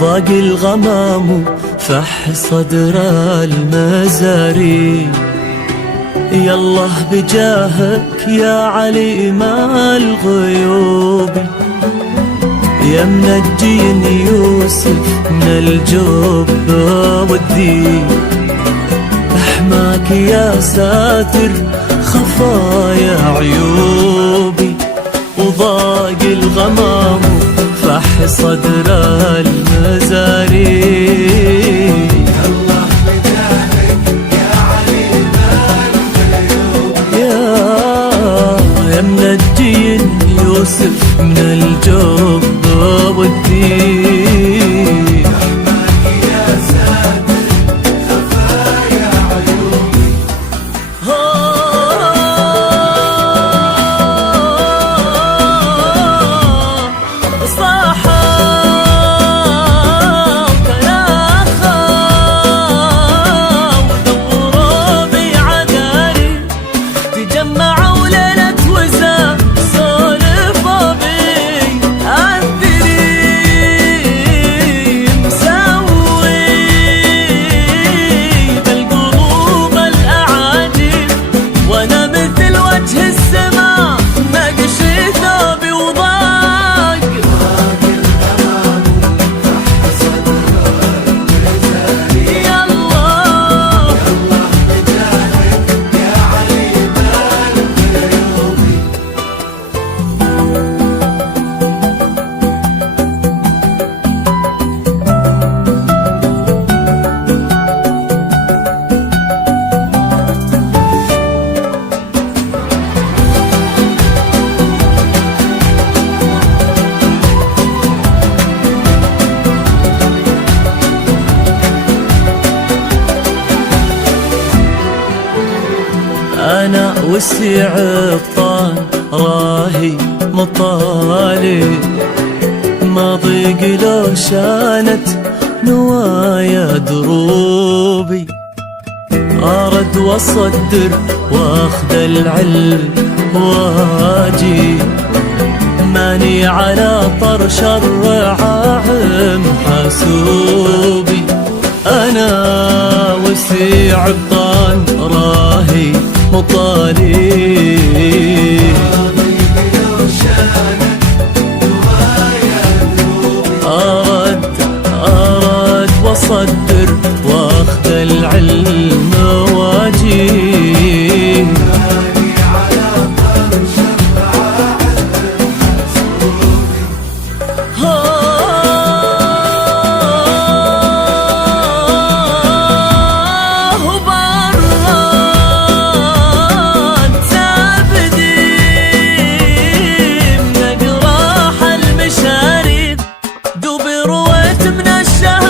ضاق الغمام فح صدر المزاري. يالله بجاهك يا عليم الغيوب، يا منجين يوسف من الجب والذيب. احماك يا ساتر خفايا عيوبي، وضاق الغمام فح صدر المزاري. الله بجاهك يا عليم الغيوب، يا منجين يوسف من الجب والدين. احماك يا ساتر خفايا عيوبي. أنا وسيع الطان راهي مطالي، ما ضيق لو شانت نوايا دروبي. أرد وأصدر واخذ العلم واجي، ماني على طرش الرعاهم حاسوبي. أنا وسيع الطان راهي مطالي، أرد وأصدر واخذ العلم واجي. من الشهر